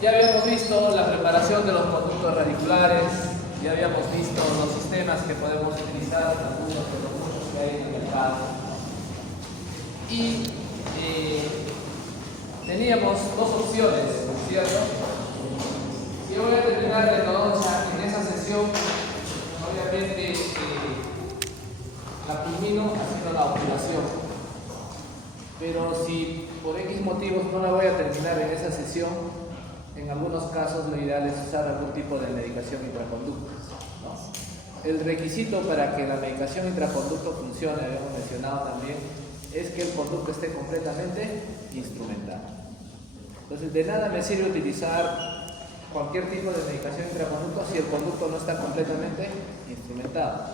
Ya habíamos visto la preparación de los conductos radiculares, ya habíamos visto los sistemas que podemos utilizar, algunos de los muchos que hay en el mercado. Y teníamos dos opciones, ¿cierto? Si yo voy a terminar la endodoncia en esa sesión, obviamente la culmino haciendo la obturación. Pero si por X motivos no la voy a terminar en esa sesión, en algunos casos lo ideal es usar algún tipo de medicación intraconducto, ¿no? El requisito para que la medicación intraconducto funcione, habíamos mencionado también, es que el conducto esté completamente instrumentado. Entonces, de nada me sirve utilizar cualquier tipo de medicación intraconducto si el conducto no está completamente instrumentado.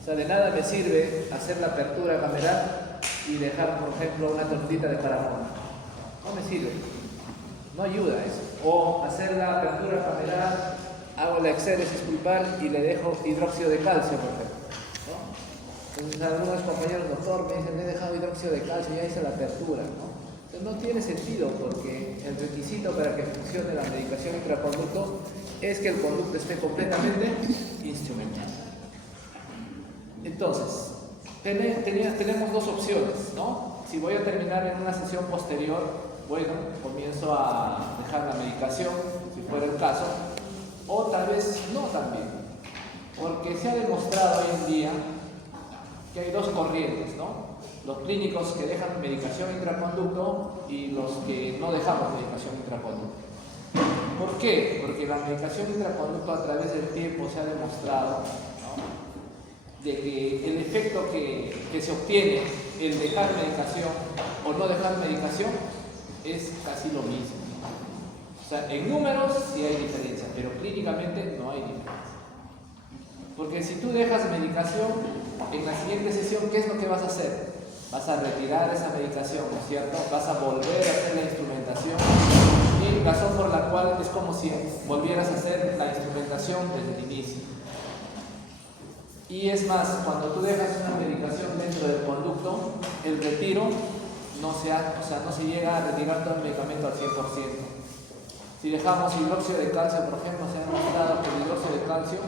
O sea, de nada me sirve hacer la apertura cameral y dejar, por ejemplo, una tortita de parafón. No me sirve. No ayuda eso. O hacer la apertura cameral, hago la exéresis pulpar y le dejo hidróxido de calcio, por ejemplo, ¿no? Entonces, algunos compañeros doctor me dicen, me he dejado hidróxido de calcio, ya hice la apertura, ¿no? Entonces, no tiene sentido porque el requisito para que funcione la medicación intraconducto es que el conducto esté completamente instrumentado. Entonces, tenemos dos opciones, ¿no? Si voy a terminar en una sesión posterior, bueno, comienzo a dejar la medicación, si fuera el caso, o tal vez no también, porque se ha demostrado hoy en día que hay dos corrientes, ¿no? Los clínicos que dejan medicación intraconducto y los que no dejamos medicación intraconducto. ¿Por qué? Porque la medicación intraconducto a través del tiempo se ha demostrado, ¿no?, de que el efecto que se obtiene el dejar medicación o no dejar medicación es casi lo mismo. O sea, en números sí hay diferencia, pero clínicamente no hay diferencia. Porque si tú dejas medicación, en la siguiente sesión, ¿qué es lo que vas a hacer? Vas a retirar esa medicación, ¿no es cierto? Vas a volver a hacer la instrumentación, y razón por la cual es como si volvieras a hacer la instrumentación desde el inicio. Y es más, cuando tú dejas una medicación dentro del conducto, el retiro no se llega a retirar todo el medicamento al 100%. Si dejamos hidróxido de calcio, por ejemplo, se ha demostrado que el hidróxido de calcio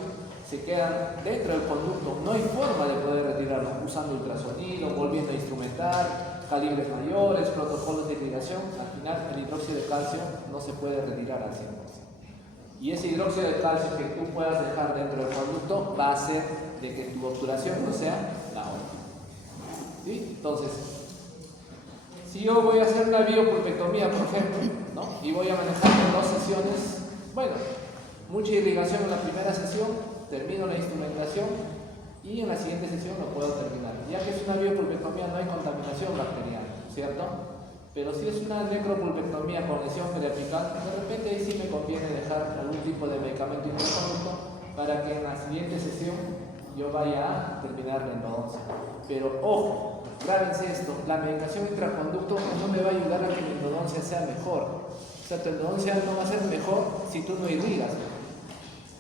se queda dentro del conducto. No hay forma de poder retirarlo usando ultrasonido, volviendo a instrumentar, calibres mayores, protocolos de irrigación. Al final, el hidróxido de calcio no se puede retirar al 100%. Y ese hidróxido de calcio que tú puedas dejar dentro del conducto va a hacer de que tu obturación no sea la óptima. ¿Sí? Entonces, si yo voy a hacer una biopulpectomía, por ejemplo, ¿no?, y voy a manejar en 2 sesiones, bueno, mucha irrigación en la primera sesión, termino la instrumentación y en la siguiente sesión lo puedo terminar. Ya que es una biopulpectomía, no hay contaminación bacteriana, ¿cierto? Pero si es una necropulpectomía con lesión periapical, de repente ahí sí me conviene dejar algún tipo de medicamento intraconducto para que en la siguiente sesión yo vaya a terminar la endodoncia. Pero ojo, grábense esto, la medicación intraconducto no me va a ayudar a que mi endodoncia sea mejor. O sea, tu endodoncia no va a ser mejor si tú no irrigas.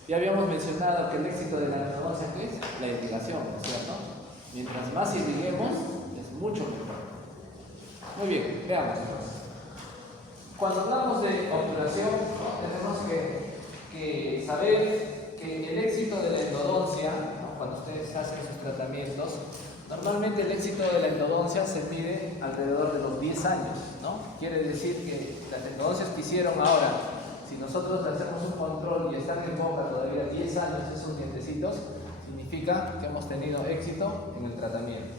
Ya habíamos mencionado que el éxito de la endodoncia, ¿qué es? La irrigación, ¿no es cierto? Mientras más irriguemos, es mucho mejor. Muy bien, veamos entonces. Cuando hablamos de obturación, ¿no?, tenemos que saber que el éxito de la endodoncia, ¿no?, cuando ustedes hacen sus tratamientos, normalmente el éxito de la endodoncia se mide alrededor de los 10 años, ¿no? Quiere decir que las endodoncias que hicieron ahora, si nosotros le hacemos un control y están en boca todavía 10 años esos dientecitos, significa que hemos tenido éxito en el tratamiento.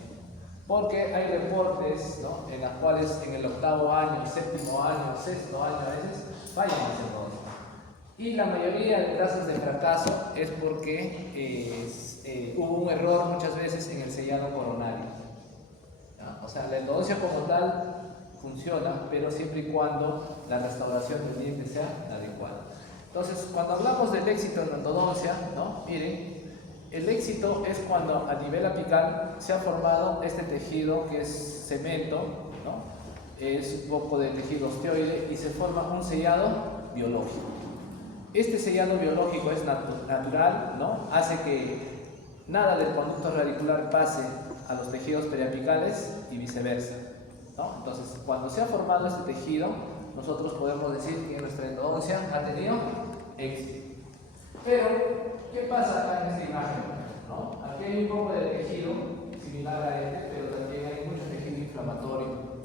Porque hay reportes, ¿no?, en los cuales en el 8º año, 7º año, 6º año a veces fallan las endodontias. Y la mayoría de casos de fracaso es porque hubo un error muchas veces en el sellado coronario, ¿no? O sea, la endodoncia como tal funciona, pero siempre y cuando la restauración del diente sea adecuada. Entonces, cuando hablamos del éxito en la endodoncia, ¿no?, miren, el éxito es cuando a nivel apical se ha formado este tejido que es cemento, ¿no?, es un poco de tejido osteoide y se forma un sellado biológico. Este sellado biológico es natural, ¿no?, hace que nada del conducto radicular pase a los tejidos periapicales y viceversa, ¿no? Entonces, cuando se ha formado este tejido, nosotros podemos decir que nuestra endodoncia ha tenido éxito. Pero, ¿qué pasa acá en esta imagen? ¿No? Aquí hay un poco de tejido similar a este, pero también hay mucho tejido inflamatorio.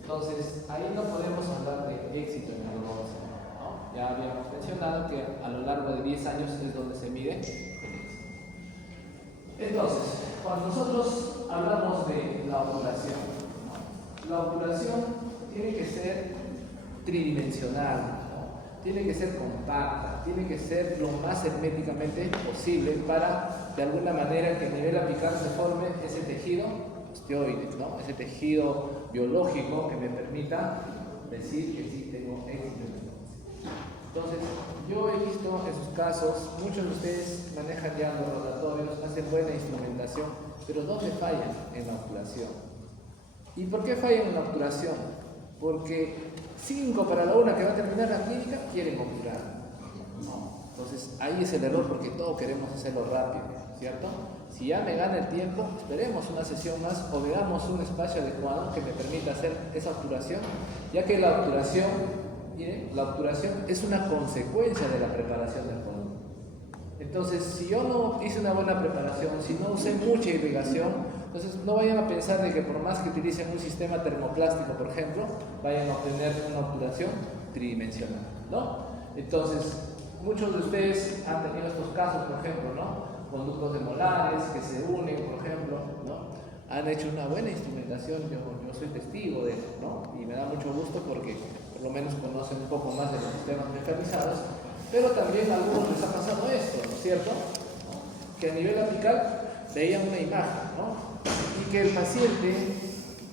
Entonces, ahí no podemos hablar de éxito en la endodoncia, ¿no? Ya habíamos mencionado que a lo largo de 10 años es donde se mide el éxito. Entonces, cuando nosotros hablamos de la obturación, ¿no? La obturación tiene que ser tridimensional, ¿no? Tiene que ser compacta, tiene que ser lo más herméticamente posible para, de alguna manera, que a nivel apical se forme ese tejido osteoide, ¿no? Ese tejido biológico que me permita decir que sí tengo éxito en la endodoncia. Entonces, yo he visto esos casos, muchos de ustedes manejan ya los rotatorios, hacen buena instrumentación, pero ¿dónde fallan? En la obturación. ¿Y por qué fallan en la obturación? Porque 5 para la 1 que va a terminar la clínica quieren obturar. No. Entonces, ahí es el error porque todos queremos hacerlo rápido, ¿cierto? Si ya me gana el tiempo, esperemos una sesión más o veamos un espacio adecuado que me permita hacer esa obturación, ya que la obturación, miren, la obturación es una consecuencia de la preparación del conducto. Entonces, si yo no hice una buena preparación, si no usé mucha irrigación, entonces no vayan a pensar de que por más que utilicen un sistema termoplástico, por ejemplo, vayan a obtener una obturación tridimensional, ¿no? Entonces, muchos de ustedes han tenido estos casos, por ejemplo, ¿no? Conductos de molares que se unen, por ejemplo, ¿no? Han hecho una buena instrumentación, yo soy testigo de eso, ¿no? Y me da mucho gusto porque por lo menos conocen un poco más de los sistemas mecanizados, pero también a algunos les ha pasado esto, ¿no es cierto? ¿No? Que a nivel apical veían una imagen, ¿no? Y que el paciente,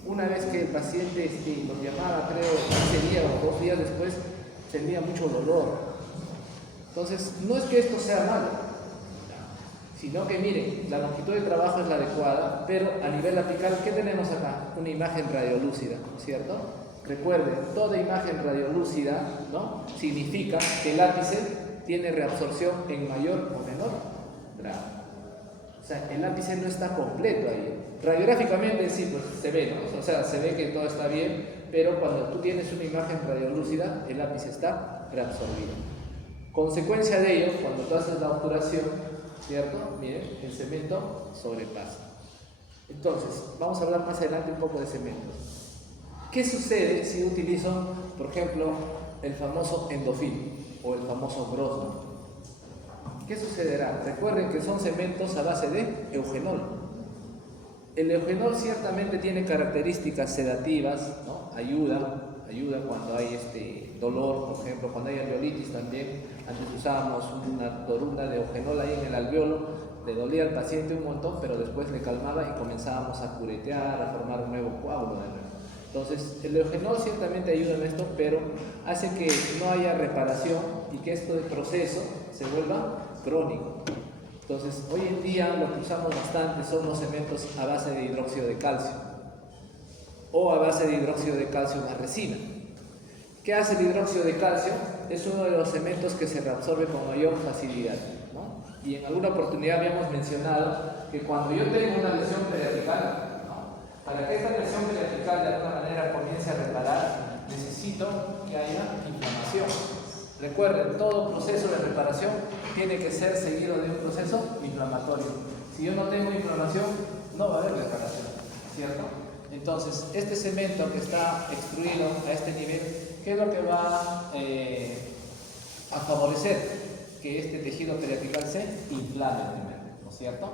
una vez que el paciente los llamaba, creo, 15 días o 2 días después, sentía mucho dolor. Entonces, no es que esto sea malo, sino que miren, la longitud de trabajo es la adecuada, pero a nivel apical, ¿qué tenemos acá? Una imagen radiolúcida, ¿no es cierto? Recuerden, toda imagen radiolúcida, ¿no? Significa que el ápice tiene reabsorción en mayor o menor grado. O sea, el ápice no está completo ahí. Radiográficamente sí, pues se ve, ¿no? O sea, se ve que todo está bien, pero cuando tú tienes una imagen radiolúcida, el ápice está reabsorbido. Consecuencia de ello, cuando tú haces la obturación, ¿cierto? Miren, el cemento sobrepasa. Entonces, vamos a hablar más adelante un poco de cemento. ¿Qué sucede si utilizo, por ejemplo, el famoso endofil o el famoso Grossman? ¿Qué sucederá? Recuerden que son cementos a base de eugenol. El eugenol ciertamente tiene características sedativas, ¿no? Ayuda cuando hay dolor, por ejemplo, cuando hay alveolitis también. Antes usábamos una torunda de eugenol ahí en el alveolo, le dolía al paciente un montón, pero después le calmaba y comenzábamos a curetear, a formar un nuevo coágulo de nuevo. Entonces, el eugenol ciertamente ayuda en esto, pero hace que no haya reparación y que este proceso se vuelva crónico. Entonces, hoy en día lo que usamos bastante son los cementos a base de hidróxido de calcio o a base de hidróxido de calcio más resina. ¿Qué hace el hidróxido de calcio? Es uno de los cementos que se reabsorbe con mayor facilidad, ¿no? Y en alguna oportunidad habíamos mencionado que cuando yo tengo una lesión periapical, para que esta lesión periapical de alguna manera comience a reparar, necesito que haya inflamación. Recuerden, todo proceso de reparación tiene que ser seguido de un proceso inflamatorio. Si yo no tengo inflamación, no va a haber reparación, ¿cierto? Entonces, este cemento que está extruido a este nivel, ¿qué es lo que va a favorecer? Que este tejido periapical se inflame primero, ¿no es cierto?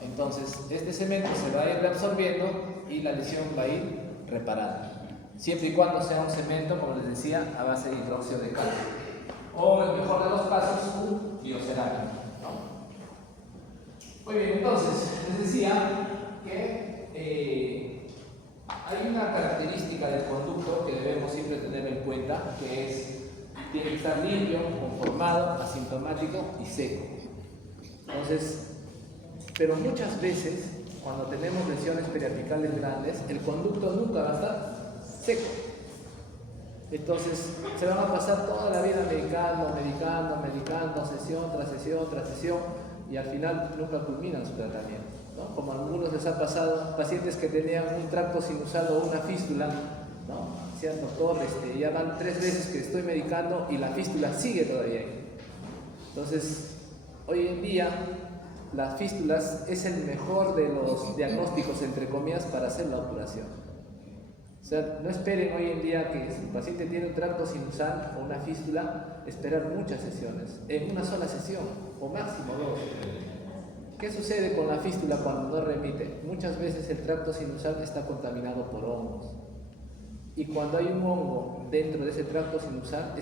Entonces, este cemento se va a ir reabsorbiendo y la lesión va a ir reparando. Siempre y cuando sea un cemento, como les decía, a base de hidróxido de calcio. O, en el mejor de los casos, un biocerámico, ¿no? Muy bien, entonces, les decía que hay una característica del conducto que debemos siempre tener en cuenta, que es, tiene que estar limpio, conformado, asintomático y seco. Entonces, pero muchas veces, cuando tenemos lesiones periapicales grandes, el conducto nunca va a estar seco. Entonces, se van a pasar toda la vida medicando, sesión tras sesión tras sesión, y al final nunca culminan su tratamiento, ¿no? Como a algunos les ha pasado, pacientes que tenían un tracto sinusal o una fístula, ¿no? decía, doctor, ya van 3 veces que estoy medicando y la fístula sigue todavía ahí. Entonces, hoy en día, las fístulas es el mejor de los diagnósticos, entre comillas, para hacer la obturación. O sea, no esperen hoy en día que si el paciente tiene un tracto sinusal o una fístula, esperar muchas sesiones, en una sola sesión, o máximo 2. ¿Qué sucede con la fístula cuando no remite? Muchas veces el tracto sinusal está contaminado por hongos. Y cuando hay un hongo dentro de ese tracto sinusal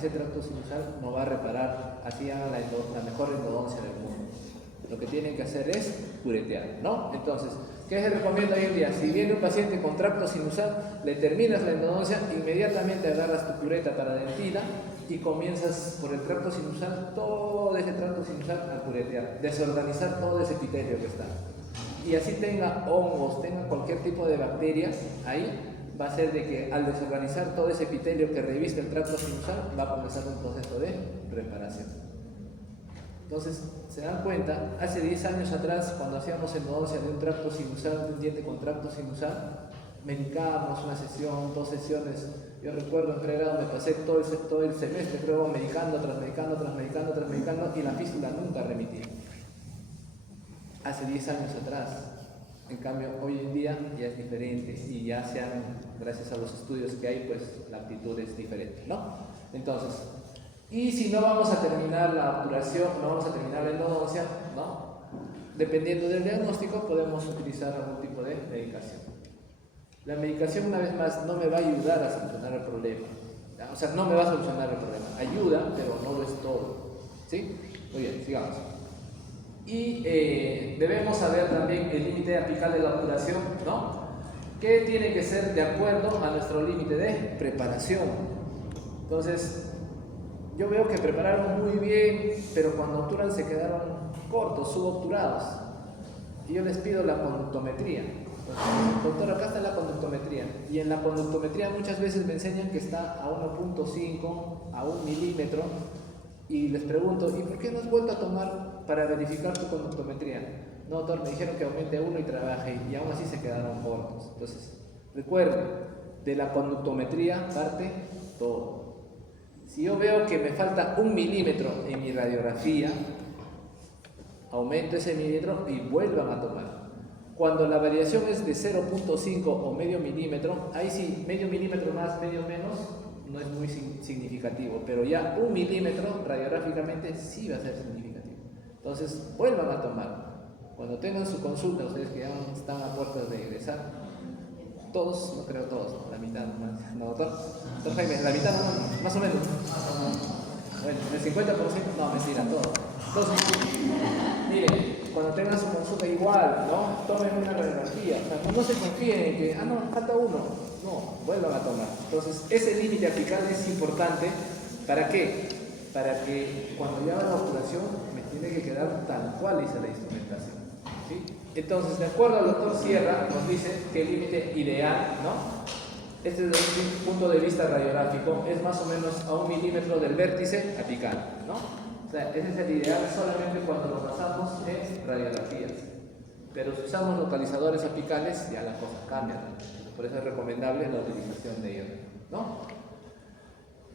no va a reparar, así hagan la mejor endodoncia del mundo. Lo que tienen que hacer es curetear, ¿no? Entonces, ¿qué se recomienda hoy en día? Si viene un paciente con tracto sinusal, le terminas la endodoncia, inmediatamente agarras tu cureta para dentida y comienzas por el tracto sinusal, todo ese tracto sinusal a curetear, desorganizar todo ese epitelio que está. Y así tenga hongos, tenga cualquier tipo de bacterias, ahí va a ser de que al desorganizar todo ese epitelio que reviste el tracto sinusal, va a comenzar un proceso de reparación. Entonces, se dan cuenta, hace 10 años atrás, cuando hacíamos endodoncia de un tracto sinusal, de un diente con tracto sinusal, medicábamos una sesión, 2 sesiones. Yo recuerdo en pregrado me pasé todo el semestre, creo, medicando, tras medicando, y la fístula nunca remitía. Hace 10 años atrás. En cambio, hoy en día ya es diferente y ya gracias a los estudios que hay, pues la actitud es diferente, ¿no? Entonces, y si no vamos a terminar la obturación, no vamos a terminar la endodoncia, ¿no? Dependiendo del diagnóstico, podemos utilizar algún tipo de medicación. La medicación, una vez más, no me va a ayudar a solucionar el problema. ¿Ya? O sea, no me va a solucionar el problema. Ayuda, pero no lo es todo. ¿Sí? Muy bien, sigamos. Y debemos saber también el límite apical de la obturación, ¿no? Que tiene que ser de acuerdo a nuestro límite de preparación. Entonces, yo veo que prepararon muy bien, pero cuando obturan se quedaron cortos, subobturados. Y yo les pido la conductometría. Entonces, doctor, acá está la conductometría. Y en la conductometría muchas veces me enseñan que está a 1.5, a 1 milímetro. Y les pregunto, ¿y por qué no has vuelto a tomar para verificar tu conductometría? No, doctor, me dijeron que aumente 1 y trabaje, y aún así se quedaron cortos. Entonces, recuerden, de la conductometría parte todo. Si yo veo que me falta 1 milímetro en mi radiografía, aumento ese milímetro y vuelvan a tomar. Cuando la variación es de 0.5 o medio milímetro, ahí sí, medio milímetro más, medio menos, no es muy significativo, pero ya 1 milímetro radiográficamente sí va a ser significativo. Entonces, vuelvan a tomar. Cuando tengan su consulta, ustedes que ya están a puertas de ingresar, todos, no creo todos, la mitad, ¿no, doctor? Doctor Jaime, la mitad, no, más o menos. Bueno, el 50%, no, mentira, todos. Entonces, miren, cuando tengan su consulta igual, ¿no? Tomen una radiografía, o sea, no se confíen en que, no, falta 1. No, vuelvan a tomar. Entonces, ese límite apical es importante. ¿Para qué? Para que cuando yo haga la obturación me tiene que quedar tal cual dice la instrumentación. ¿Sí? Entonces, de acuerdo al doctor Sierra, nos dice que el límite ideal, ¿no? Este desde un punto de vista radiográfico es más o menos a 1 milímetro del vértice apical, ¿no? O sea, ese es el ideal solamente cuando lo basamos en radiografías. Pero si usamos localizadores apicales, ya la cosa cambia. Por eso es recomendable la utilización de ellos, ¿no?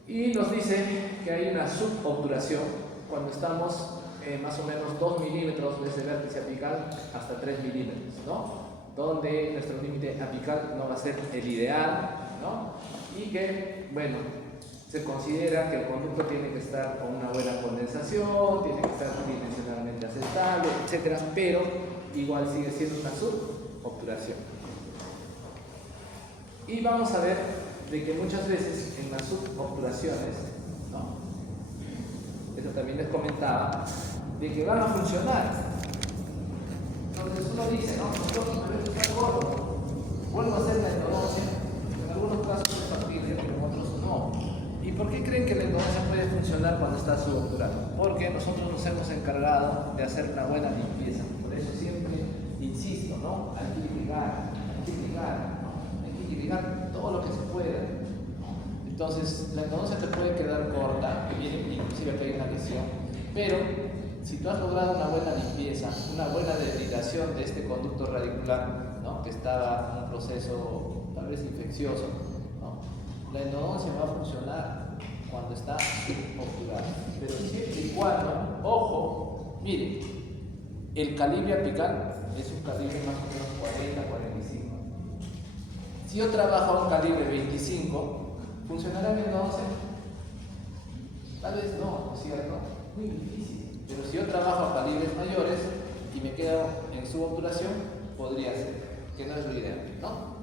Y nos dice que hay una subobturación cuando estamos más o menos 2 milímetros de ese vértice apical hasta 3 milímetros, ¿no? Donde nuestro límite apical no va a ser el ideal, ¿no? Y que, bueno, se considera que el conducto tiene que estar con una buena condensación, tiene que estar dimensionalmente aceptable, etc. Pero igual sigue siendo una subobturación. Y vamos a ver de que muchas veces en las subobturaciones, ¿no? Eso también les comentaba, de que van a funcionar. Entonces uno dice, ¿no? Nosotros una vez está gordo, vuelvo a hacer la endodoncia, en algunos casos es factible, pero en otros no. ¿Y por qué creen que la endodoncia puede funcionar cuando está subobturado? Porque nosotros nos hemos encargado de hacer una buena limpieza. Por eso siempre insisto, ¿no? Hay que irrigar, todo lo que se pueda. Entonces, la endodoncia te puede quedar corta, que viene inclusive que hay una lesión, pero si tú has logrado una buena limpieza, una buena debilitación de este conducto radicular, ¿no? Que estaba en un proceso tal vez infeccioso, ¿no? La endodoncia va a funcionar cuando está obturada, pero siempre y cuando, ojo, mire, el calibre apical es un calibre más o menos 40-45. Si yo trabajo a un calibre 25, ¿funcionará mi endodoncia? Tal vez no, ¿no es cierto? Muy difícil. Pero si yo trabajo a calibres mayores y me quedo en subobturación, podría ser, que no es lo ideal, ¿no?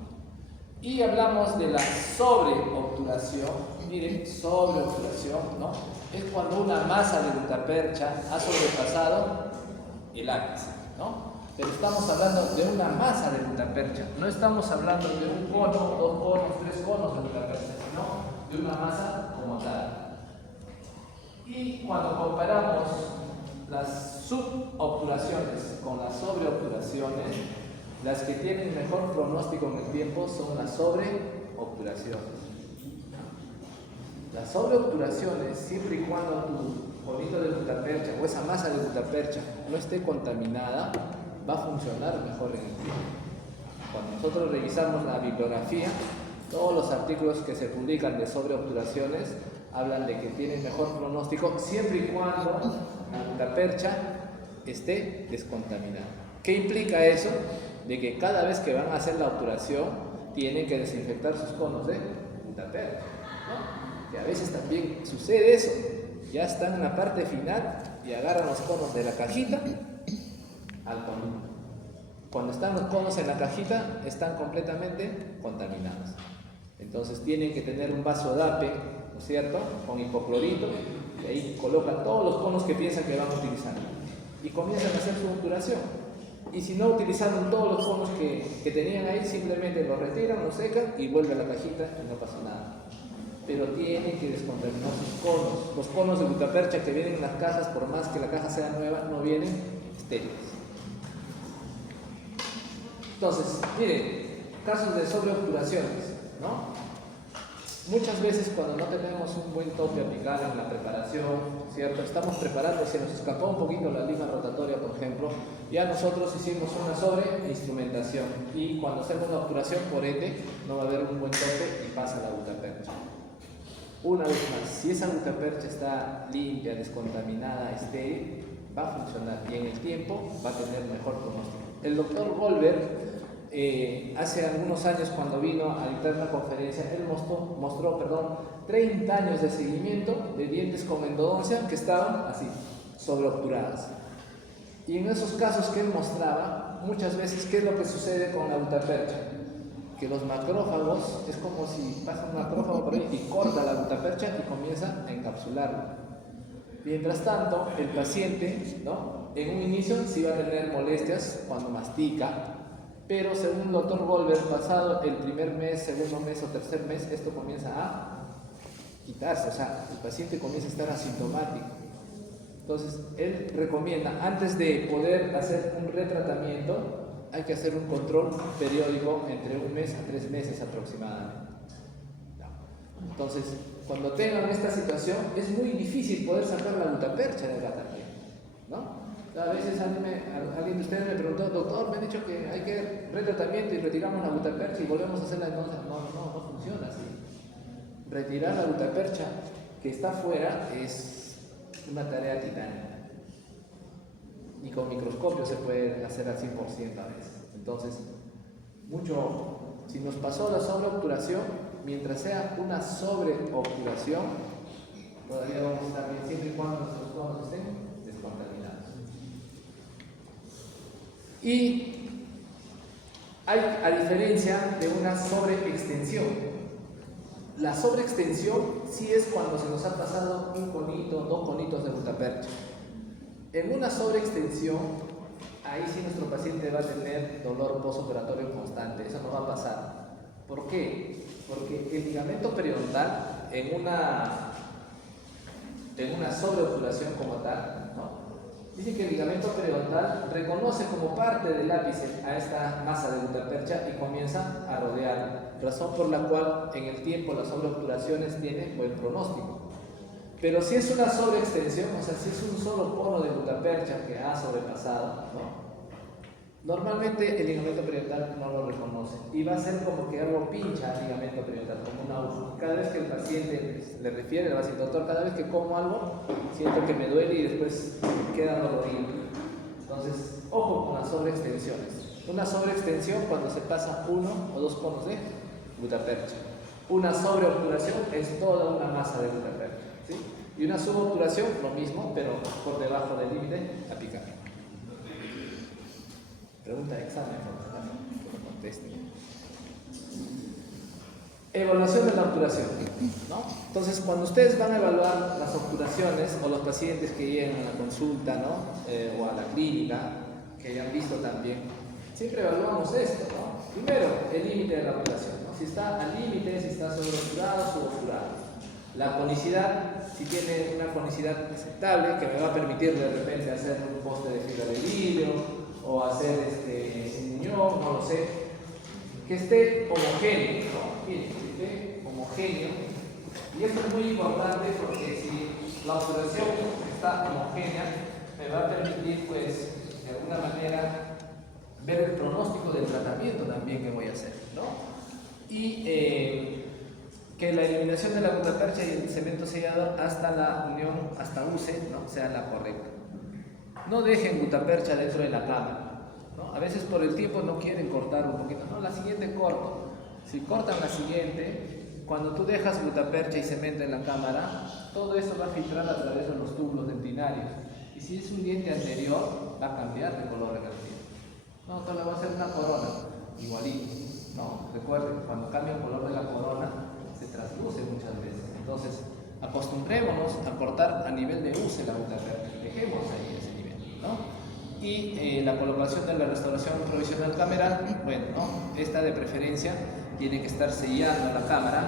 Y hablamos de la sobreobturación. Miren, sobreobturación, ¿no? Es cuando una masa de gutapercha ha sobrepasado el ápice, ¿no? Pero estamos hablando de una masa de gutapercha, no estamos hablando de un cono, 2 conos, 3 conos de gutapercha, sino de una masa como tal. Y cuando comparamos las subobturaciones con las sobreobturaciones, las que tienen mejor pronóstico en el tiempo son las sobreobturaciones. Las sobreobturaciones, siempre y cuando tu conito de gutapercha o esa masa de gutapercha no esté contaminada, va a funcionar mejor en el tiempo. Cuando nosotros revisamos la bibliografía, todos los artículos que se publican de sobreobturaciones hablan de que tienen mejor pronóstico siempre y cuando la gutapercha esté descontaminada. ¿Qué implica eso? De que cada vez que van a hacer la obturación tienen que desinfectar sus conos de gutapercha, ¿no? Que a veces también sucede eso, ya están en la parte final y agarran los conos de la cajita al conito. Cuando están los conos en la cajita están completamente contaminados. Entonces tienen que tener un vaso DAPE, ¿no es cierto?, con hipoclorito, y ahí colocan todos los conos que piensan que van a utilizar y comienzan a hacer su obturación. Y si no utilizaron todos los conos que tenían ahí, simplemente los retiran, los secan y vuelve a la cajita y no pasa nada. Pero tienen que descontaminar sus conos. Los conos de gutapercha que vienen en las cajas, por más que la caja sea nueva, no vienen estériles. Entonces, miren, casos de sobreobturaciones, ¿no? Muchas veces cuando no tenemos un buen tope apical en la preparación, ¿cierto? Estamos preparando, se nos escapó un poquito la lima rotatoria, por ejemplo, ya nosotros hicimos una sobreinstrumentación y cuando hacemos la obturación, por ende, no va a haber un buen tope y pasa la gutapercha. Una vez más, si esa gutapercha está limpia, descontaminada, estéril, va a funcionar y en el tiempo va a tener mejor pronóstico. El doctor Goldberg, hace algunos años cuando vino a dictar una conferencia, él mostró 30 años de seguimiento de dientes con endodoncia que estaban así, sobreobturadas. Y en esos casos que él mostraba, muchas veces, ¿qué es lo que sucede con la gutapercha? Que los macrófagos, es como si pasa un macrófago por ahí y corta la gutapercha y comienza a encapsularla. Mientras tanto, el paciente, ¿no?, en un inicio sí va a tener molestias cuando mastica, pero según el doctor Goldberg, pasado el primer mes, segundo mes o tercer mes, esto comienza a quitarse, o sea, el paciente comienza a estar asintomático. Entonces, él recomienda, antes de poder hacer un retratamiento, hay que hacer un control periódico entre 1 mes a 3 meses aproximadamente. Entonces, cuando tengan esta situación, es muy difícil poder sacar la gutapercha del tratamiento, ¿no? A veces alguien de ustedes me preguntó, doctor, me han dicho que hay que retratamiento y retiramos la gutapercha y volvemos a hacer la endodoncia. No funciona así. Retirar la gutapercha que está afuera es una tarea titánica. Y con microscopio se puede hacer al 100% a veces. Entonces, si nos pasó la sobreobturación, mientras sea una sobreobturación, todavía vamos a estar bien, siempre y cuando nuestros conos estén descontaminados. Y hay, a diferencia de una sobreextensión, la sobreextensión sí es cuando se nos ha pasado 1 conito, 2 conitos de gutapercha. En una sobreextensión, ahí sí nuestro paciente va a tener dolor postoperatorio constante, eso no va a pasar. ¿Por qué? Porque el ligamento periodontal en una sobreobturación como tal, ¿no?, dice que el ligamento periodontal reconoce como parte del ápice a esta masa de gutapercha y comienza a rodearla, razón por la cual en el tiempo las sobreobturaciones tienen buen pronóstico. Pero si es una sobreextensión, o sea, si es un solo cono de gutapercha que ha sobrepasado, ¿no?, Normalmente el ligamento periodontal no lo reconoce y va a ser como que algo pincha al ligamento periodontal, como una aguja. Cada vez que el paciente le refiere, le va a decir, doctor, cada vez que como algo, siento que me duele y después queda dolorido. Entonces, ojo con las sobreextensiones. Una sobreextensión cuando se pasa 1 o 2 conos de gutapercha. Una sobreobturación es toda una masa de gutapercha, ¿sí? Y una subobturación, lo mismo, pero por debajo del límite apical. Pregunta de examen, que lo conteste. Evaluación de la obturación, ¿no? Entonces, cuando ustedes van a evaluar las obturaciones o los pacientes que llegan a la consulta, ¿no? O a la clínica, que hayan visto también, siempre evaluamos esto, ¿no? Primero, el límite de la obturación, ¿no? Si está al límite, si está sobreobturado, subobturado. La conicidad, si tiene una conicidad aceptable, que me va a permitir de repente hacer un poste de fibra de vidrio o hacer un muñón, no lo sé, que esté homogéneo, ¿no? Miren, que esté homogéneo. Y esto es muy importante porque si la obturación está homogénea, me va a permitir, pues, de alguna manera, ver el pronóstico del tratamiento también que voy a hacer, ¿no? Y que la eliminación de la gutapercha y el cemento sellador hasta la unión, hasta UCE, ¿no? Sea la correcta. No dejen gutapercha dentro de la cámara, ¿no? A veces por el tiempo no quieren cortar un poquito, no, la siguiente corto. Si cortan la siguiente, cuando tú dejas gutapercha y cemento en la cámara, todo eso va a filtrar a través de los túbulos dentinarios. Y si es un diente anterior, va a cambiar de color relativo. No, todo le va a hacer una corona, igualito, ¿no? Recuerden, cuando cambia el color de la corona, se trasluce muchas veces. Entonces, acostumbrémonos a cortar a nivel de UCE la gutapercha y dejemos ahí ese nivel, ¿no? Y la colocación de la restauración provisional cameral, bueno, ¿no? Esta de preferencia tiene que estar sellando la cámara,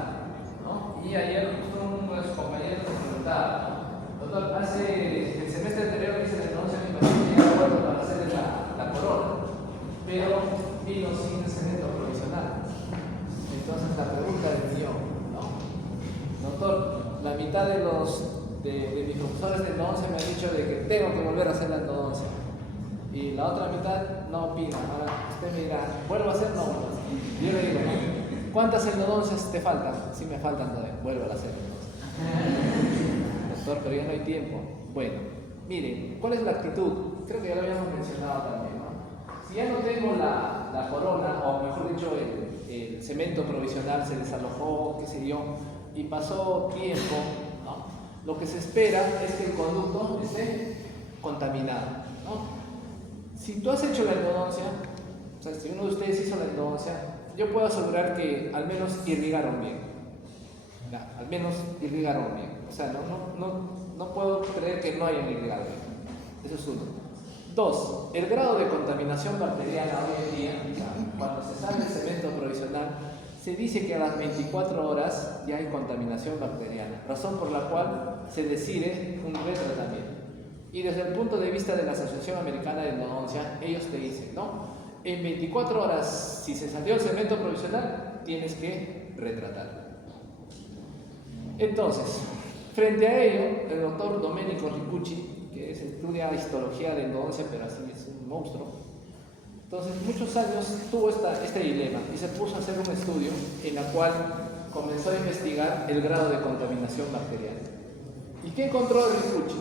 ¿no? Y ayer justo uno de sus compañeros nos preguntaba, doctor, hace el semestre anterior que hice la denuncia a mi paciente ya vuelto para hacerle la corona, pero vino sin el cemento provisional. Entonces la pregunta del millón, ¿no? Doctor, la mitad de mis profesores de endodoncia me han dicho de que tengo que volver a hacer la endodoncia. Y la otra mitad no opina. Ahora usted me dirá, ¿vuelvo a hacer? No, vuelvo a hacer. Yo le digo, ¿no? ¿Cuántas endodoncias te faltan? Sí, me faltan todavía. Vuelvo a hacer entonces. Doctor, pero ya no hay tiempo. Bueno, miren, ¿cuál es la actitud? Creo que ya lo habíamos mencionado también, ¿no? Si ya no tengo la corona, o mejor dicho, el cemento provisional se desalojó, qué sé yo, y pasó tiempo, ¿no? Lo que se espera es que el conducto esté contaminado, ¿no? Si tú has hecho la endodoncia, o sea, si uno de ustedes hizo la endodoncia, yo puedo asegurar que al menos irrigaron bien. Ya, al menos irrigaron bien. O sea, no puedo creer que no hayan irrigado bien. Eso es uno. Dos, el grado de contaminación bacteriana hoy en día, o sea, cuando se sale el cemento provisional, se dice que a las 24 horas ya hay contaminación bacteriana, razón por la cual se decide un retratamiento. Y desde el punto de vista de la Asociación Americana de Endodoncia, ellos te dicen, ¿no? En 24 horas, si se salió el cemento provisional, tienes que retratar. Entonces, frente a ello, el doctor Domenico Ricucci, que estudia histología de endodoncia, pero así es un monstruo, entonces muchos años tuvo este dilema y se puso a hacer un estudio en el cual comenzó a investigar el grado de contaminación bacteriana. ¿Y qué encontró Ricucci?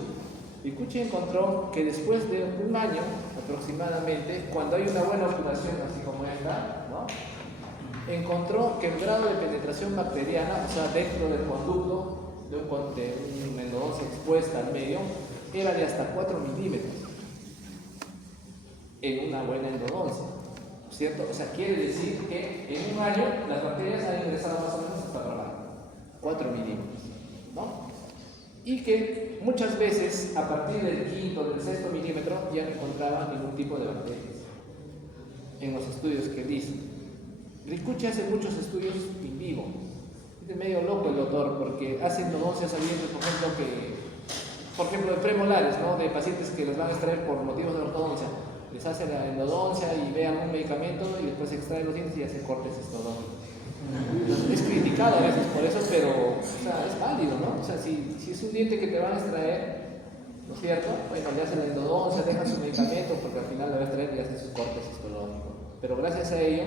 Ricucci encontró que después de un año aproximadamente, cuando hay una buena obturación, así como esta, ¿no? Encontró que el grado de penetración bacteriana, o sea, dentro del conducto de una endodoncia expuesta al medio, era de hasta 4 milímetros en una buena endodoncia, ¿cierto? O sea, quiere decir que en un año las bacterias han ingresado más o menos hasta abajo, 4 milímetros, ¿no? Y que muchas veces a partir del quinto, del sexto milímetro ya no encontraban ningún tipo de bacterias en los estudios que hizo. Ricucci hace muchos estudios in vivo. Es medio loco el doctor porque hace endodoncias abiertas, por ejemplo, de premolares, ¿no? De pacientes que los van a extraer por motivos de ortodoncia. Les hace la endodoncia y vean un medicamento y después se extrae los dientes y hace cortes estodónticos. Es criticado a veces por eso, pero o sea, es válido, ¿no? O sea, si es un diente que te van a extraer, ¿no es cierto? Bueno, le hacen la endodoncia, dejan su medicamento porque al final le va a extraer y hace sus cortes estodónticos. pero gracias a ello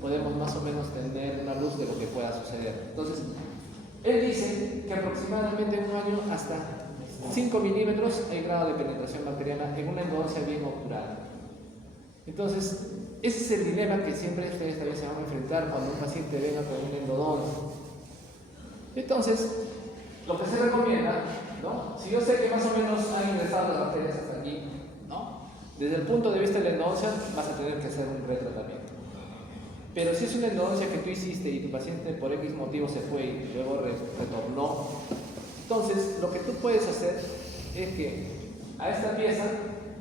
podemos más o menos tener una luz de lo que pueda suceder. Entonces, él dice que aproximadamente en un año hasta 5 milímetros hay grado de penetración bacteriana en una endodoncia bien obturada. Entonces, ese es el dilema que siempre ustedes también se van a enfrentar cuando un paciente venga con una endodoncia. Entonces, lo que se recomienda, ¿no? Si yo sé que más o menos han ingresado las bacterias hasta aquí, ¿no? Desde el punto de vista de la endodoncia vas a tener que hacer un retratamiento. Pero si es una endodoncia que tú hiciste y tu paciente por X motivo se fue y luego retornó, entonces lo que tú puedes hacer es que a esta pieza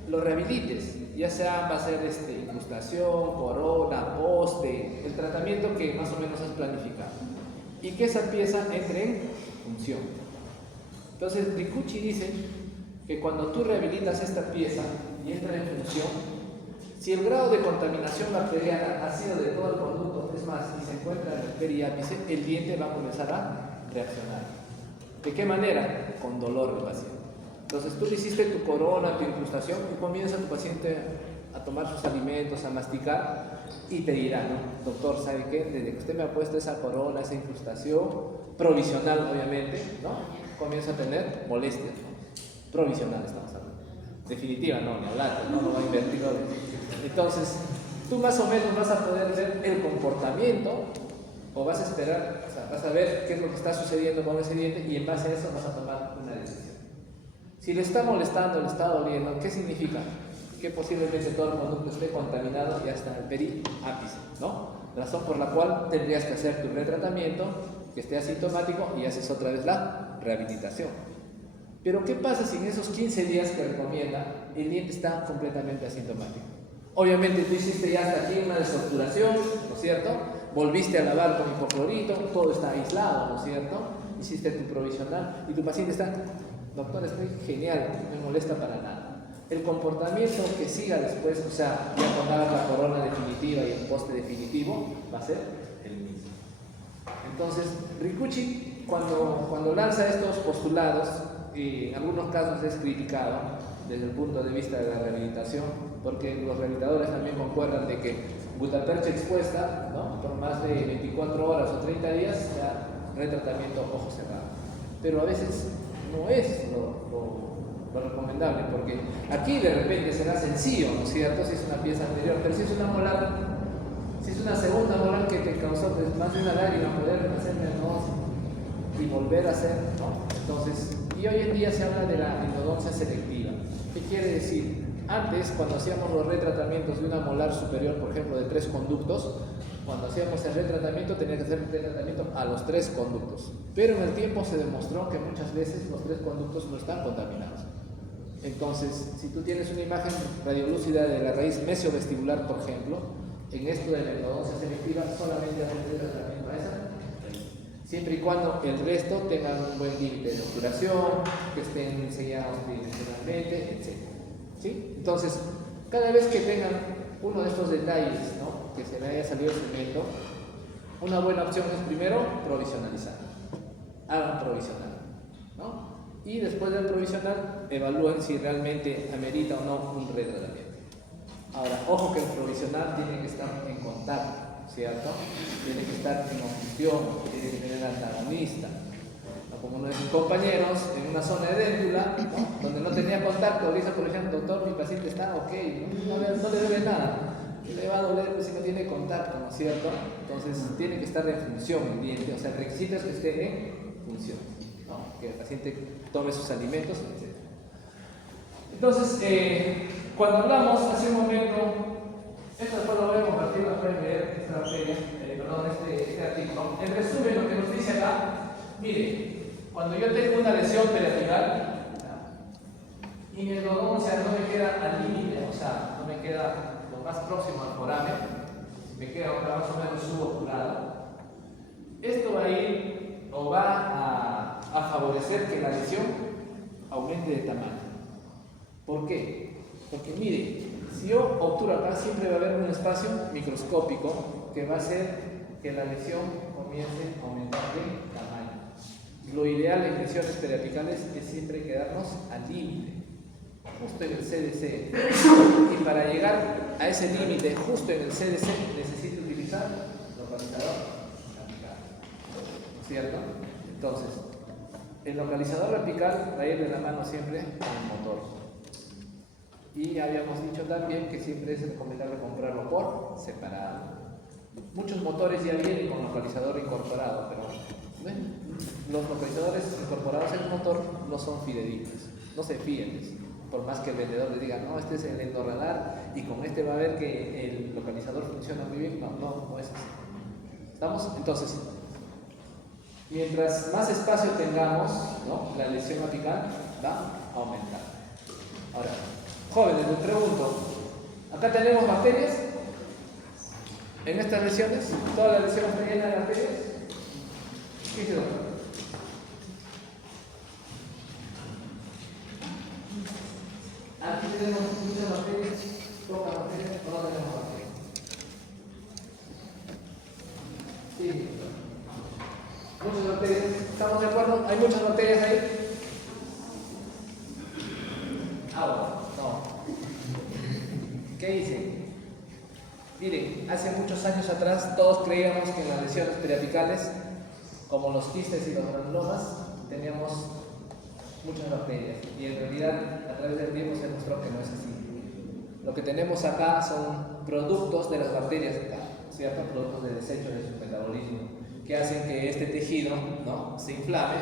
lo rehabilites, ya sea va a ser incrustación, corona, poste, el tratamiento que más o menos has planificado, y que esa pieza entre en función. Entonces Ricucci dice que cuando tú rehabilitas esta pieza y entra en función, si el grado de contaminación bacteriana ha sido de todo el conducto, es más, y se encuentra en el periápice, el diente va a comenzar a reaccionar. ¿De qué manera? Con dolor del paciente. Entonces tú le hiciste tu corona, tu incrustación, y comienza tu paciente a tomar sus alimentos, a masticar, y te dirá, ¿no? Doctor, ¿sabe qué? Desde que usted me ha puesto esa corona, esa incrustación, provisional obviamente, ¿no? Comienza a tener molestias, ¿no? Provisional estamos hablando. Definitiva, no, ni hablar, no va a invertir. Entonces, tú más o menos vas a poder ver el comportamiento, o vas a esperar, o sea, vas a ver qué es lo que está sucediendo con ese diente, y en base a eso vas a tomar una decisión. Si le está molestando, le está doliendo, ¿qué significa? Que posiblemente todo el conducto esté contaminado y hasta el periápice, ¿no? Razón por la cual tendrías que hacer tu retratamiento, que esté asintomático, y haces otra vez la rehabilitación. Pero ¿qué pasa si en esos 15 días que recomienda el diente está completamente asintomático? Obviamente tú hiciste ya hasta aquí una desobturación, ¿no es cierto? Volviste a lavar con hipoclorito, todo está aislado, ¿no es cierto? Hiciste tu provisional y tu paciente está, doctor, estoy genial, no me molesta para nada. El comportamiento que siga después, o sea, ya cuando haga la corona definitiva y el poste definitivo, va a ser el mismo. Entonces, Ricucci, cuando lanza estos postulados, y en algunos casos es criticado desde el punto de vista de la rehabilitación, porque los rehabilitadores también concuerdan de que gutapercha expuesta, ¿no? Por más de 24 horas o 30 días, ya retratamiento ojo cerrado. Pero a veces no es lo recomendable, porque aquí de repente será sencillo, ¿no es cierto? Si es una pieza anterior, pero si es una molar, si es una segunda molar que te causó pues, más de una lágrima, poder hacerme y volver a hacer, ¿no? Entonces, y hoy en día se habla de la endodoncia selectiva. ¿Qué quiere decir? Antes, cuando hacíamos los retratamientos de una molar superior, por ejemplo, de 3 conductos, cuando hacíamos el retratamiento tenía que hacer el retratamiento a los 3 conductos. Pero en el tiempo se demostró que muchas veces los 3 conductos no están contaminados. Entonces, si tú tienes una imagen radiolúcida de la raíz mesiovestibular, por ejemplo, en esto de la endodoncia selectiva solamente hacer el tratamiento a esa, siempre y cuando el resto tengan un buen límite de obturación, que estén sellados bidimensionalmente, etc. ¿Sí? Entonces, cada vez que tengan uno de estos detalles, ¿no? Que se le haya salido el cemento, una buena opción es primero provisionalizar. Hagan provisional, ¿no? Y después del provisional, evalúen si realmente amerita o no un retratamiento. Ahora, ojo que el provisional tiene que estar en contacto, ¿cierto? Tiene que estar en oposición, tiene que tener antagonista. ¿No? Como nuestros compañeros en una zona de déntula, ¿no? Donde no tenía contacto, dice por ejemplo, doctor, mi paciente está ok, no le debe nada. Le va a doler si no tiene contacto, ¿no es cierto? Entonces tiene que estar en función el diente, o sea, el requisito es que esté en función, ¿no? Que el paciente tome sus alimentos, etc. Entonces, cuando hablamos hace un momento, esto después lo voy a compartir, lo pueden leer, esta materia, este artículo. En resumen, lo que nos dice acá, mire, cuando yo tengo una lesión periapical y mi endodoncia no me queda al límite, o sea, no me queda lo más próximo al foramen, me queda más o menos subobturada, esto va a ir o va a favorecer que la lesión aumente de tamaño. ¿Por qué? Porque mire, si yo obturo acá, siempre va a haber un espacio microscópico que va a hacer que la lesión comience a aumentar de tamaño. Lo ideal en lesiones periapicales es siempre quedarnos al límite, justo en el CDC. Y para llegar a ese límite justo en el CDC, necesite utilizar localizador apical, ¿no es cierto? Entonces, el localizador apical va a ir de la mano siempre con el motor. Y habíamos dicho también que siempre es recomendable comprarlo por separado. Muchos motores ya vienen con localizador incorporado, pero bueno, los localizadores incorporados en el motor no son fidedignos, no se fíen. Por más que el vendedor le diga, no, este es el endoradar y con este va a ver que el localizador funciona muy bien. No es así. ¿Estamos? Entonces, mientras más espacio tengamos, ¿no?, la lesión apical va a aumentar. Ahora, jóvenes, les pregunto, acá tenemos bacterias en estas lesiones, toda la lesión está llena de bacterias. ¿Qué dice, doctor? Aquí tenemos muchas bacterias, pocas bacterias, o no tenemos bacterias. Sí, muchas bacterias, ¿estamos de acuerdo? ¿Hay muchas bacterias ahí? Agua, no. ¿Qué dicen? Miren, hace muchos años atrás todos creíamos que en las lesiones periapicales, como los quistes y los granulomas, teníamos muchas bacterias, y en realidad a través del tiempo se demostró que no es así. Lo que tenemos acá son productos de las bacterias acá, ¿cierto? Productos de desecho de su metabolismo, que hacen que este tejido, ¿no?, se inflame,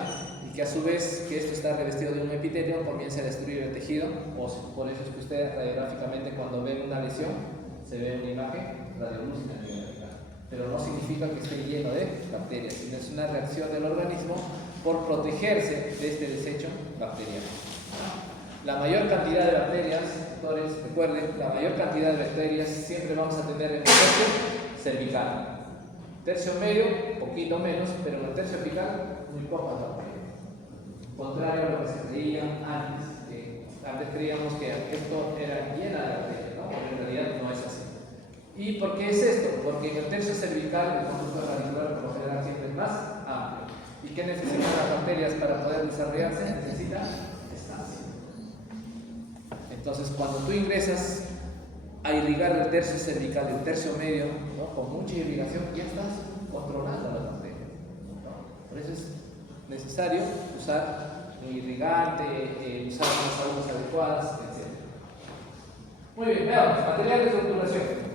y que a su vez que esto está revestido de un epitelio comience a destruir el tejido óseo. Por eso es que usted radiográficamente, cuando ve una lesión, se ve una imagen radiolúcida a nivel apical, pero no significa que esté lleno de bacterias, sino es una reacción del organismo por protegerse de este desecho bacteriano. La mayor cantidad de bacterias, doctores, recuerden, la mayor cantidad de bacterias siempre vamos a tener en el tercio cervical. Tercio medio, poquito menos, pero en el tercio apical, muy pocas bacterias. Contrario a lo que se creía antes, que antes creíamos que esto era llena de bacterias, ¿no? Pero en realidad no es así. ¿Y por qué es esto? Porque en el tercio cervical, el conducto radicular por lo general siempre es más amplio. ¿Y qué necesitan las bacterias para poder desarrollarse? Necesitan espacio. Entonces, cuando tú ingresas a irrigar el tercio cervical, el tercio medio, ¿no?, con mucha irrigación, ya estás controlando las bacterias, ¿no? Por eso es necesario usar un irrigante, usar unas aguas adecuadas, etc. Muy bien, veamos, materiales de obturación.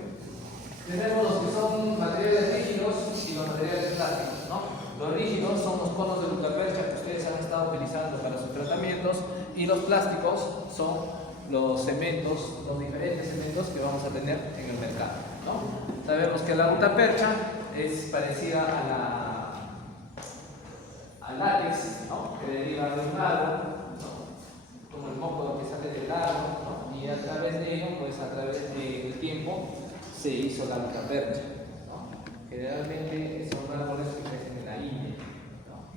Tenemos los que son materiales rígidos y los materiales plásticos, ¿no? Los rígidos son los conos de gutapercha que ustedes han estado utilizando para sus tratamientos, y los plásticos son los cementos, los diferentes cementos que vamos a tener en el mercado, ¿no? Sabemos que la gutapercha es parecida al látex, ¿no?, que deriva de un árbol, ¿no?, como el moco que sale del árbol, ¿no?, y a través de ello, pues a través del tiempo, se hizo la gutapercha, ¿no? Generalmente son árboles que crecen en la India, ¿no?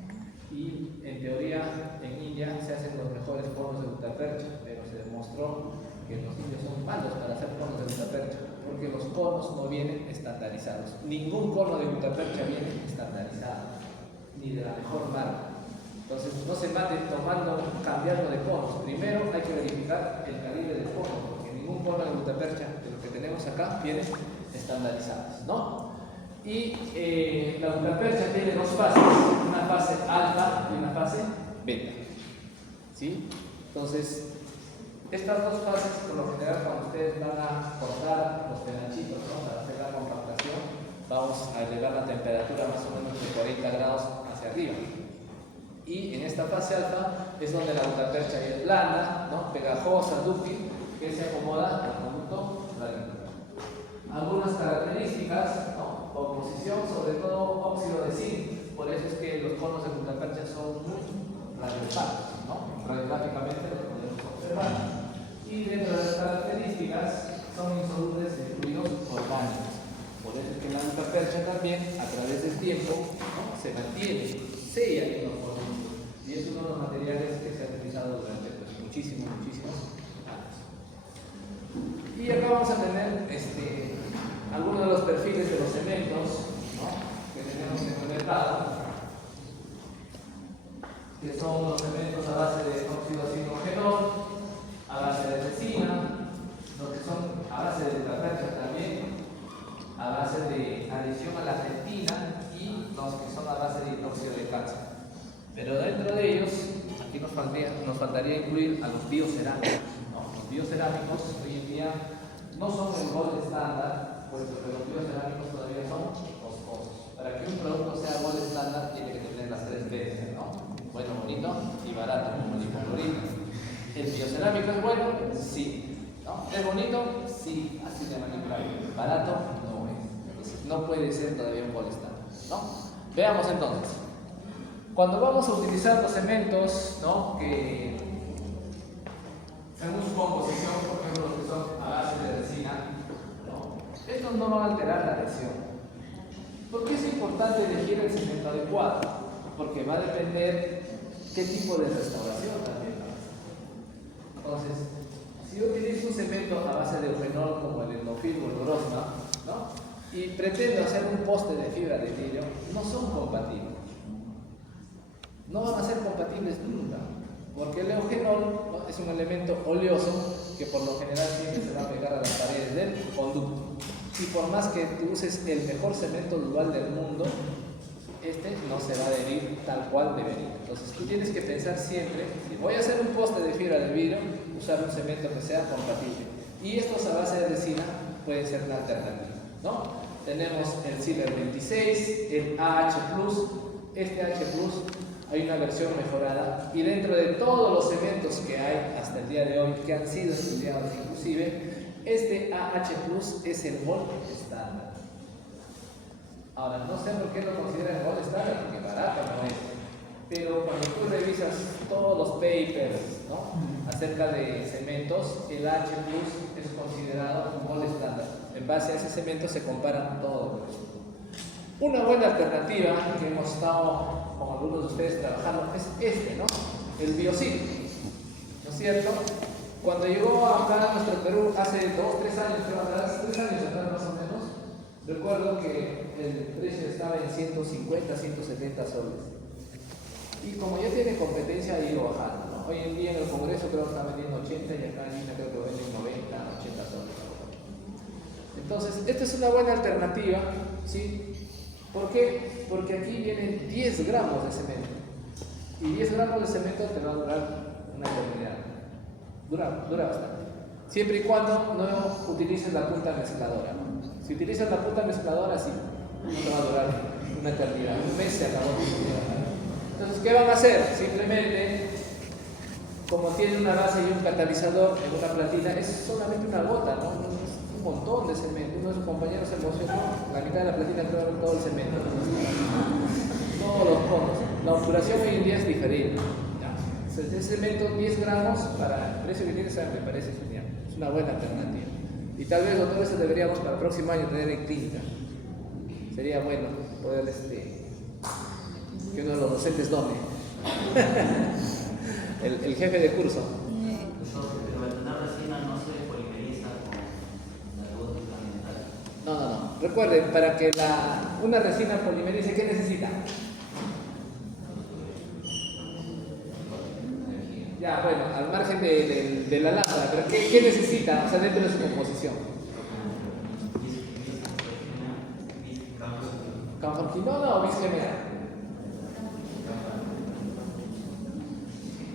Y en teoría en India se hacen los mejores conos de gutapercha, pero se demostró que los indios son malos para hacer conos de gutapercha, porque los conos no vienen estandarizados. Ningún cono de gutapercha viene estandarizado, ni de la mejor marca. Entonces no se maten cambiando de conos. Primero hay que verificar el calibre del cono, porque ningún cono de gutapercha de lo que tenemos acá viene estandarizados, ¿no? Y la gutapercha tiene dos fases, una fase alfa y una fase beta, ¿sí? Entonces, estas dos fases, por lo general, cuando ustedes van a cortar los penachitos, ¿no?, para hacer la compactación, vamos a elevar la temperatura más o menos de 40 grados hacia arriba. Y en esta fase alfa es donde la gutapercha es blanda, ¿no?, pegajosa, dúctil, que se acomoda al conducto radicular. Algunas características, ¿no?, composición, sobre todo óxido de zinc. Por eso es que los conos de gutapercha son muy radiopatos, ¿no? Radiográficamente los podemos observar. Y dentro de las características son insolubles de fluidos orgánicos. Por eso es que la gutapercha también, a través del tiempo, ¿no?, se mantiene, sella en los fluidos. Y es uno de los materiales que se ha utilizado durante muchísimos años. Y acá vamos a tener algunos de los perfiles de los cementos, ¿no?, que tenemos en el mercado, que son los cementos a base de óxido de zinc, a base de resina, los que son a base de gutapercha los biocerámicos, ¿no? Los biocerámicos hoy en día no son el gold estándar, puesto que los biocerámicos todavía son costosos. Para que un producto sea gold estándar tiene que tener las tres B's, ¿no? Bueno, bonito y barato, como dijo Florita. ¿El biocerámico es bueno? Sí. ¿No? ¿Es bonito? Sí, así de manipulable. Barato no es. Entonces no puede ser todavía un gold estándar, ¿no? Veamos entonces. Cuando vamos a utilizar los cementos, ¿no? Que según su composición, por ejemplo, los que son a base de resina, ¿no? Estos no van a alterar la adhesión. ¿Por qué es importante elegir el cemento adecuado? Porque va a depender qué tipo de restauración también va a hacer. Entonces, si yo utilizo un cemento a base de eugenol como el Endofil o el Grosma, ¿no? Y pretendo hacer un poste de fibra de vidrio, no son compatibles. No van a ser compatibles nunca, porque el eugenol, ¿no? Es un elemento oleoso que por lo general siempre se va a pegar a las paredes del conducto. Y por más que tú uses el mejor cemento dual del mundo, este no se va a adherir tal cual debería. Entonces tú tienes que pensar siempre, si voy a hacer un poste de fibra de vidrio, usar un cemento que sea compatible. Y estos a base de resina pueden ser una alternativa, ¿no? Tenemos el Silver 26, el AH+, este AH+, hay una versión mejorada, y dentro de todos los cementos que hay hasta el día de hoy, que han sido estudiados inclusive, este AH+ es el gold estándar. Ahora, no sé por qué lo consideran gold estándar, porque barato no es. Pero cuando tú revisas todos los papers, ¿no? Acerca de cementos, el AH+ es considerado un gold estándar. En base a ese cemento se comparan todos. Una buena alternativa que hemos estado con algunos de ustedes trabajando es este, ¿no? El Biosil, ¿no es cierto? Cuando llegó acá a nuestro Perú hace 2-3 años, creo atrás, 3 años atrás más o menos, recuerdo que el precio estaba en 150, 170 soles. Y como ya tiene competencia, ha ido bajando, ¿no? Hoy en día en el Congreso creo que está vendiendo 80 y acá en Lima creo que venden 90, 80 soles. Entonces, esta es una buena alternativa, ¿sí? ¿Por qué? Porque aquí vienen 10 gramos de cemento. Y 10 gramos de cemento te va a durar una eternidad. Dura bastante. Siempre y cuando no utilices la punta mezcladora, ¿no? Si utilizas la punta mezcladora, sí, no te va a durar una eternidad. Un mes se acabó. Entonces, ¿qué van a hacer? Simplemente, como tiene una base y un catalizador en una platina, es solamente una gota, ¿no? Es un montón de cemento. Uno de sus compañeros se emocionó, la mitad de la platina creo que todo el cemento. Todos los conos. La obturación hoy en día es diferente. Ese cemento, 10 gramos, para el precio que tiene, me parece genial. Es una buena alternativa. Y tal vez todo eso deberíamos para el próximo año tener en clínica. Sería bueno poder que uno de los docentes tome. el jefe de curso. No. Recuerden, para que una resina polimerice, ¿qué necesita? Ya, bueno, al margen de la lámpara, pero ¿qué necesita? O sea, dentro de su composición. ¿Canforquinona o bisgemera?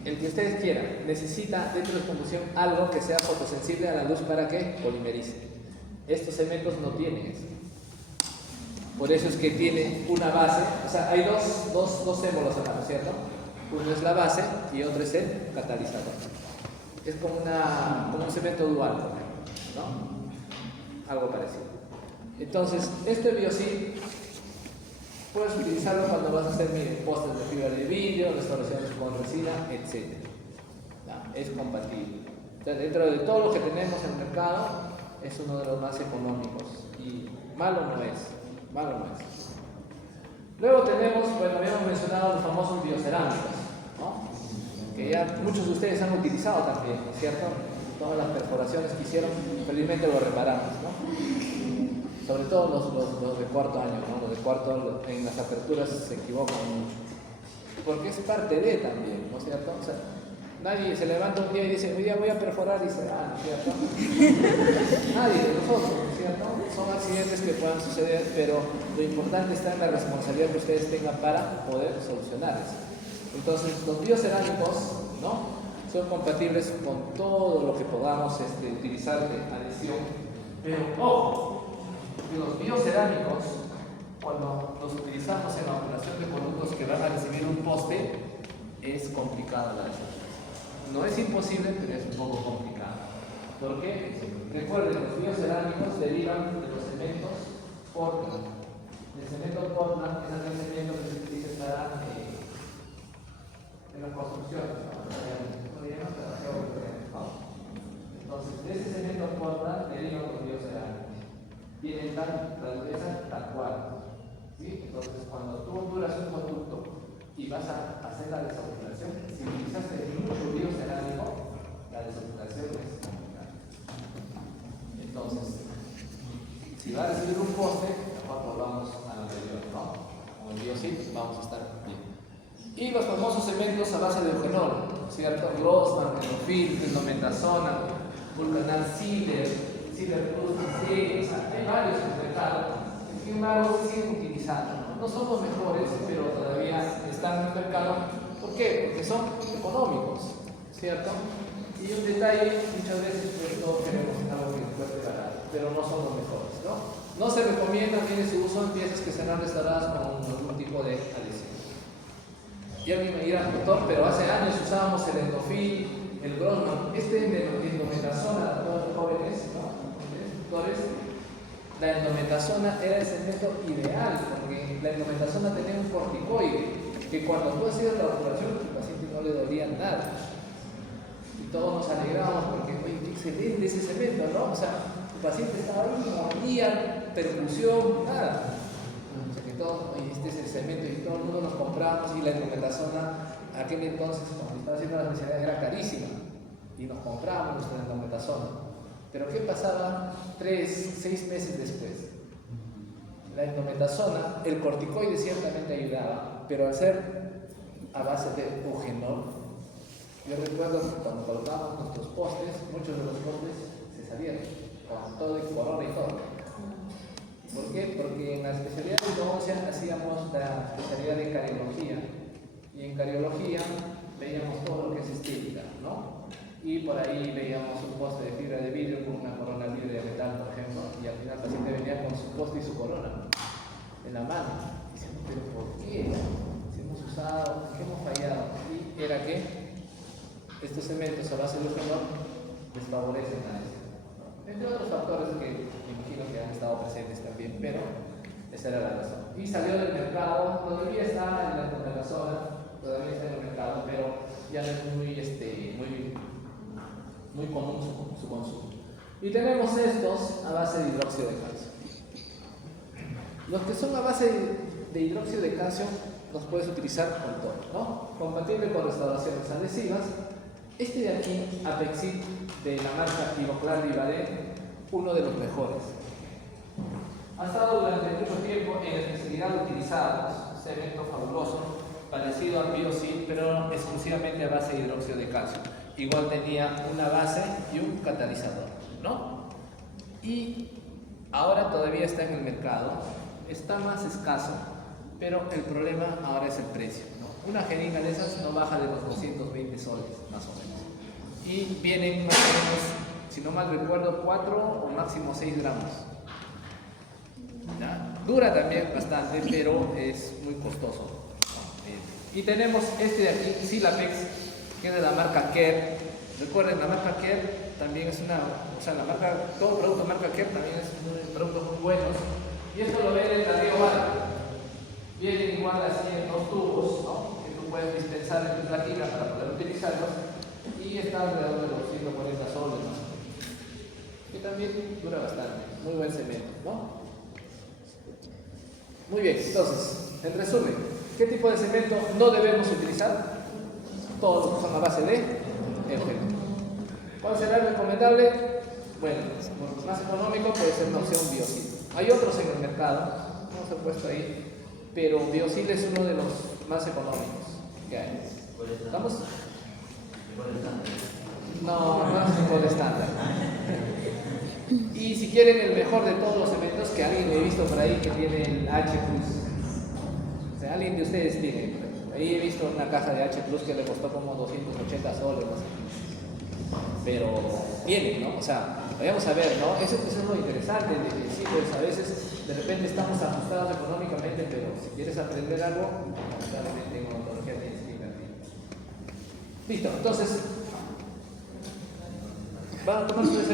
El que ustedes quieran. Necesita dentro de su composición algo que sea fotosensible a la luz para que polimerice. Estos cementos no tienen eso. Por eso es que tiene una base. O sea, hay dos émbolos acá, ¿no es cierto? Uno es la base y otro es el catalizador. Es como un cemento dual, ¿no? Algo parecido. Entonces, este Biosil puedes utilizarlo cuando vas a hacer postes de fibra de vidrio, restauraciones con resina, etc. ¿No? Es compatible. O sea, dentro de todo lo que tenemos en el mercado, es uno de los más económicos. Y malo no es. Luego tenemos, bueno, habíamos mencionado los famosos biocerámicos, ¿no? Que ya muchos de ustedes han utilizado también, ¿no es cierto? Todas las perforaciones que hicieron, felizmente lo reparamos, ¿no? Sobre todo los de cuarto año, ¿no? Los de cuarto en las aperturas se equivocan mucho. Porque es parte de también, ¿no es cierto? O sea, nadie se levanta un día y dice, hoy día voy a perforar y dice, ¿no es cierto? Nadie de nosotros, ¿no es cierto? Son accidentes que puedan suceder, pero lo importante está en la responsabilidad que ustedes tengan para poder solucionar eso. Entonces, los biocerámicos, ¿no? son compatibles con todo lo que podamos utilizar de adhesión. Pero ojo, los biocerámicos, cuando los utilizamos en la operación de productos que van a recibir un poste, es complicada la desarrollo. No es imposible, pero es un poco complicado. ¿Por qué? Recuerden, los biocerámicos derivan de los cementos Portland. El cemento Portland es aquel cemento que se utiliza en las construcciones. Entonces, de ese cemento Portland derivan los biocerámicos. Tienen tal dureza tal cual. ¿Sí? Entonces, cuando tú honduras un producto y vas a hacer la desoxidación, si utilizaste mucho biocerámico, la desoxidación es complicada. Entonces, si va a recibir un poste, mejor volvamos a lo anterior, ¿no? Con el biocid vamos a estar bien. Y los famosos cementos a base de eugenol, ¿cierto? Grossman, Enofil, Endometazona, Vulcanal Sealer, Sealer Plus, hay varios en el mercado. Sin embargo, se siguen utilizando. No son los mejores, pero todavía están en el mercado. ¿Por qué? Porque son económicos, ¿cierto? Y un detalle, muchas veces pues, todos queremos algo que nos cueste barato, pero no son los mejores, ¿no? No se recomienda, tiene su uso en piezas que serán restauradas con algún tipo de adhesivo. Y alguien me dirá, doctor, pero hace años usábamos el Endofil, el Grossman, endometazona, todos los jóvenes, ¿no? Doctores, la endometazona era el cemento ideal, porque la endometazona tenía un corticoide, que cuando tú hacías la operación, al paciente no le dolía nada. Y todos nos alegramos porque, oye, qué excelente ese cemento, ¿no? O sea, el paciente estaba ahí, no había percusión, nada. O sea, que todos, oye, este es el cemento, y todo el mundo nos compramos, y la endometazona, aquel entonces, cuando estaba haciendo la especialidad, era carísima, y nos compramos nuestra endometazona. Pero ¿qué pasaba 3-6 meses después? La endometazona, el corticoide ciertamente ayudaba, pero al ser a base de eugenol, yo recuerdo que cuando colocábamos nuestros postes, muchos de los postes se salieron, con todo y corona y todo. ¿Por qué? Porque en la especialidad de ortodoncia hacíamos la especialidad de cariología, y en cariología veíamos todo lo que es estética, ¿no? Y por ahí veíamos un poste de fibra de vidrio con una corona libre de metal, por ejemplo, y al final el paciente venía con su poste y su corona en la mano, diciendo, pero ¿por qué? Si hemos usado, ¿qué hemos fallado? Y era que estos cementos a base de eugenol desfavorecen a esto, ¿no? Entre otros factores que imagino que han estado presentes también, pero esa era la razón. Y salió del mercado, todavía está en la endometazona, todavía está en el mercado, pero ya no es muy común su consumo. Y tenemos estos a base de hidróxido de calcio. Los que son a base de hidróxido de calcio los puedes utilizar con todo, ¿no? Compatible con restauraciones adhesivas. Este de aquí, Apexit, de la marca Ivoclar Vivadé, uno de los mejores. Ha estado durante mucho tiempo en la especialidad utilizados, cemento fabuloso, parecido al Biocid, pero exclusivamente a base de hidróxido de calcio. Igual tenía una base y un catalizador, ¿no? Y ahora todavía está en el mercado, está más escaso, pero el problema ahora es el precio, ¿no? Una jeringa de esas no baja de los 220 soles, más o menos. Y vienen más o menos, si no mal recuerdo, 4 o máximo 6 gramos. ¿Ya? Dura también bastante, pero es muy costoso. Y tenemos este de aquí, Silapex, que es de la marca Kerr. Recuerden, la marca Kerr también es todo producto de marca Kerr también es productos muy buenos. Y esto lo venden en la Río Bar. Vienen igual así en 2 tubos, ¿no? Que tú puedes dispensar en tu plaquita para poder utilizarlos. Y está alrededor de los 140 soles más o menos. Que también dura bastante. Muy buen cemento, ¿no? Muy bien, entonces, en resumen, ¿qué tipo de cemento no debemos utilizar? Todos los que son a base de eugenol. ¿Cuál será el recomendable? Bueno, más económico puede ser una opción Biocid. Hay otros en el mercado, no se ha puesto ahí, pero Biocid es uno de los más económicos que hay. ¿Estamos? No, no es un estándar. Y si quieren el mejor de todos los cementos, que alguien he visto por ahí que tiene el H+, o sea, alguien de ustedes tiene, Ahí he visto una caja de H Plus que le costó como 280 soles, no sé. Pero viene, ¿no? O sea, vayamos a ver, ¿no? Eso es lo interesante, de que sí, pues a veces de repente estamos ajustados económicamente, pero si quieres aprender algo, lamentablemente en odontología tienes que invertir. Listo, entonces, ¿van a tomar su desayuno?